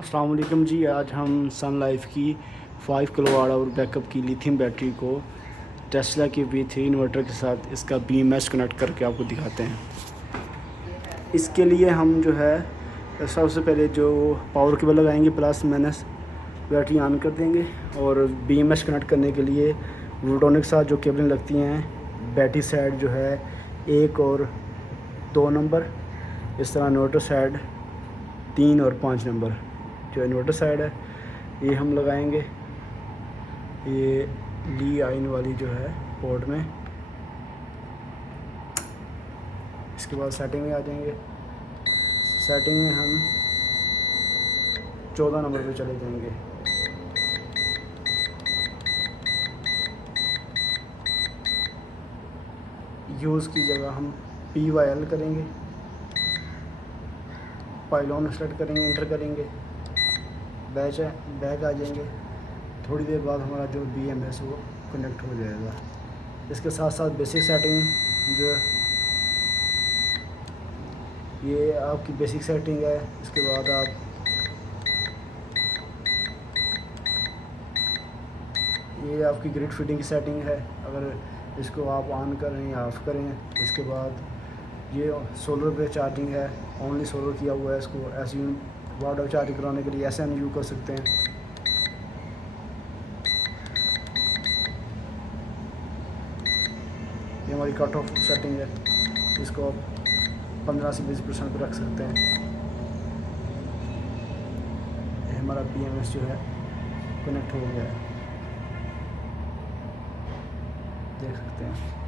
अस्सलाम वालेकुम जी। आज हम सन लाइफ की 5 किलोवाट आवर बैकअप की लिथियम बैटरी को टेस्ला के V3 इन्वर्टर के साथ इसका BMS कनेक्ट करके आपको दिखाते हैं। इसके लिए हम जो है सबसे पहले जो पावर केबल लगाएंगे प्लस माइनस, बैटरी ऑन कर देंगे और BMS कनेक्ट करने के लिए वोल्टोनिक के साथ जो केबलें लगती हैं बैटरी साइड जो है 1 और 2 नंबर, इस तरह इन्वर्टर साइड 3 और 5 नंबर। जो इन्वर्टर साइड है ये हम लगाएंगे, ये ली आइन वाली जो है पोर्ट में। इसके बाद सेटिंग में आ जाएंगे। सेटिंग में हम 14 नंबर पे चले जाएंगे। यूज़ की जगह हम PYL करेंगे, पाइलॉन सेलेक्ट करेंगे, इंटर करेंगे, बैक आ जाएंगे। थोड़ी देर बाद हमारा जो BMS वो कनेक्ट हो जाएगा। इसके साथ साथ बेसिक सेटिंग जो है ये आपकी बेसिक सेटिंग है। इसके बाद ये आपकी ग्रिड फिटिंग की सेटिंग है, अगर इसको आप ऑन करें या ऑफ़ करें। इसके बाद ये सोलर पे चार्जिंग है, ओनली सोलर किया हुआ है। इसको ऐसे वाटर चार्ज कराने के लिए ऐसे हम यूज़ कर सकते हैं। ये हमारी कट ऑफ सेटिंग है, इसको आप 15 से 20% पर रख सकते हैं। ये हमारा BMS जो है कनेक्ट हो गया है, देख सकते हैं।